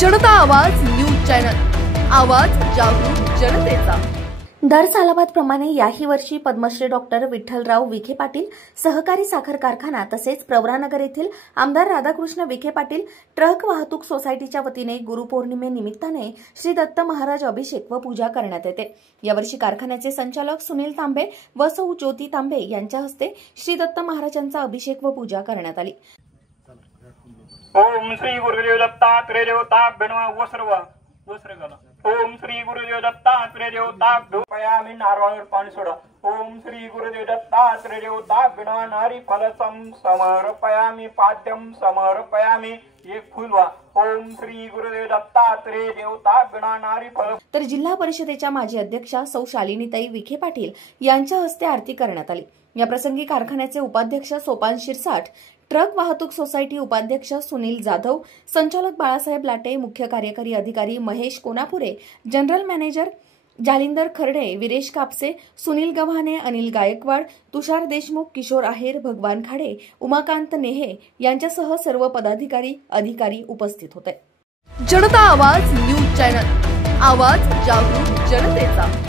जनता आवाज news channel, आवाज जागरूक जनतेचा। दर सालाबादप्रमाणे याही वर्षी पद्मश्री डॉक्टर विठ्ठलराव विखे पाटील सहकारी साखर कारखाना तसेच प्रवरानगर येथील आमदार राधाकृष्ण विखे पाटील ट्रक वाहतूक सोसायटीच्या वतीने गुरुपौर्णिमेनिमित्ताने श्री दत्त महाराज अभिषेक व पूजा करण्यात येते। यावर्षी कारखान्याचे संचालक सुनील तांबे व सौ ज्योती तांबे यांच्या हस्ते श्री दत्त महाराजांचा अभिषेक व पूजा करण्यात आली। ओम श्री गुरुदेव दत्तात्रेय देवताभ्यो वस्त्र ओम श्री गुरुदेव दत्तात्रेय देवताभ्यो नारळावर पाणी सोडा। ओम श्री गुरुदेव दत्तात्रेय देवताभ्यो नारी फलसम समर्पयामि पाद्यम समर्पयामि एक फुलवा। ओम श्री गुरुदेव दत्तात्रेय देवताभ्यो नारी फल। तर जिल्हा परिषदेच्या माजी अध्यक्षा सौ शालिनीताई विखे पाटील यांच्या हस्ते आरती करण्यात आली। या प्रसंगी कारखान्याचे उपाध्यक्ष सोपान शिरसाट, ट्रक वाहतूक सोसायटी उपाध्यक्ष सुनील जाधव, संचालक बाळासाहेब लाटे, मुख्य कार्यकारी अधिकारी महेश कोनापुरे, जनरल मॅनेजर जालिंदर खर्डे, विरेश कापसे, सुनील गव्हाणे, अनिल गायकवाड, तुषार देशमुख, किशोर आहेर, भगवान खाडे, उमाकांत नेहे यांच्यासह सर्व पदाधिकारी अधिकारी उपस्थित होते। जनता आवाज न्यूज चॅनल, आवाज जागरूक जनतेचा।